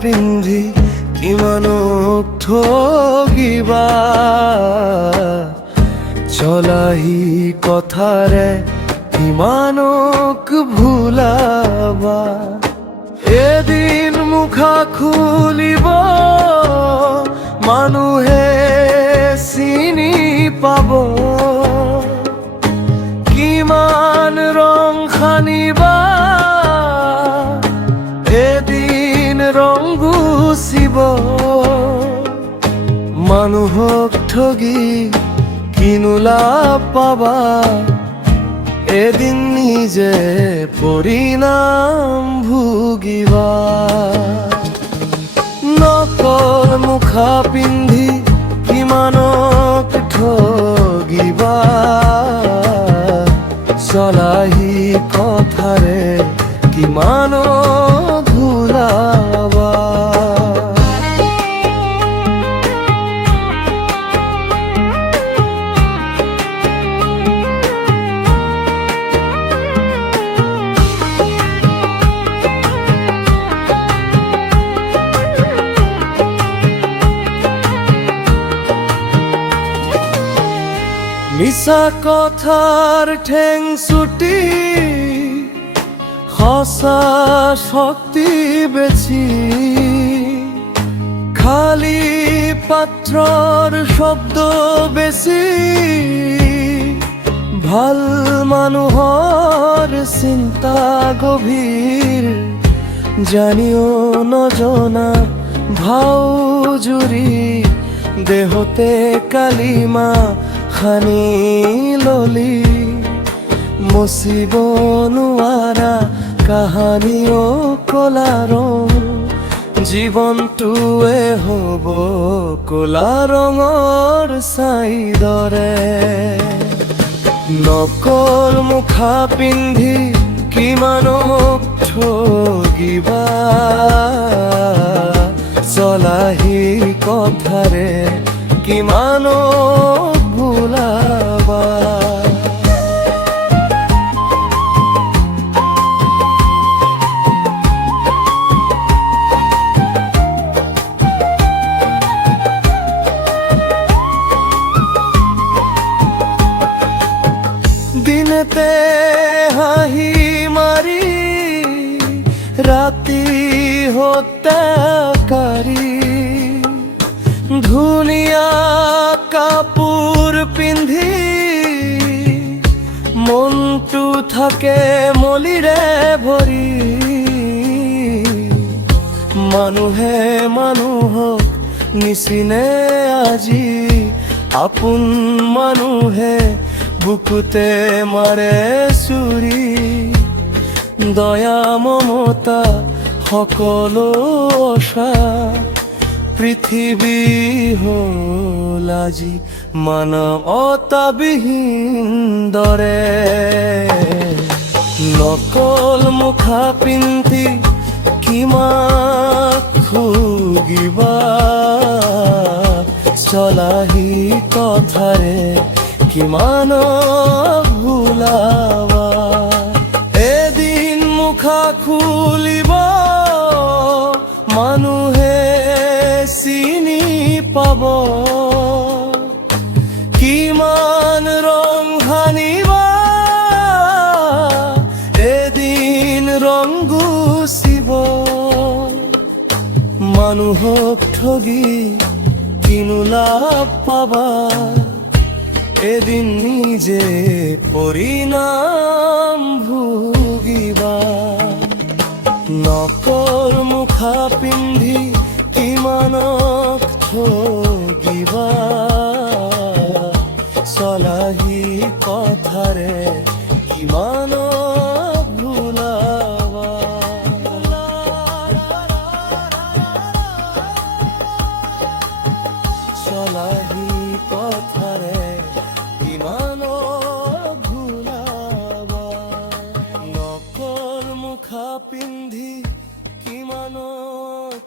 পিন্ধি কিমানক ঠগিবা চলাহি কথাৰে কিমানক ভুলাবা এদিন মুখা খুলিব মানুহে চিনি পাব কিমান ৰং সানিবা এদিন ৰং গুচিব মানুহক ঠগি কিনো লাভ পাবা এদিন নিজে পৰিণাম ভুগিবা নকল মুখা পিন্ধি কিমানক ঠগিবা চলাহি কথাৰে কিমানক ভুলাবা মিছা কথাৰ ঠেং চুটি সঁচা শক্তি বেছি খালী পাত্ৰৰ শব্দ বেছি ভাল মানুহৰ চিন্তা গভীৰ জানিও নজনা ভাও জুৰি দেহতে কালিমা খানি ললি মচিব নোৱাৰা কাহানিও কলা ৰং জীৱনটোৱে হ'ব কলা ৰঙৰ ছাই দৰে নকল মুখা পিন্ধি কিমানক ঠগিবা চলাহি কথাৰে কিমানক ভুলাবা দিনতে হাঁহি মাৰি ৰাতি হত্যাকাৰী ধুনীয়া কাপোৰ পিন্ধি মনটো থাকে মলিৰে ভৰি মানুহে মানুহক নিচিনে আজি আপোন মানুহে বুকুতে মাৰে চুৰি দয়া মমতা সকলো আশা পৃথিৱী হ'ল আজি মানৱতাবিহীন দৰে নকল মুখা পিন্ধি কিমান খুগিবা চলাহি কথাৰে কিমানক ভুলাবা এদিন মুখা খুলিব মানুহে চিনি পাব কিমান ৰং সানিবা এদিন ৰং গুচিব মানুহক ঠগি কিনো লাভ পাবা এদিন নিজে পৰিণাম ভুগিবা নকল মুখা পিন্ধি কিমানক ঠগিবা চলাহি কথাৰে কিমানক ভুলাবা চলাহি কথাৰে কিমানক ভুলাবা নকল মুখা পিন্ধি কিমানক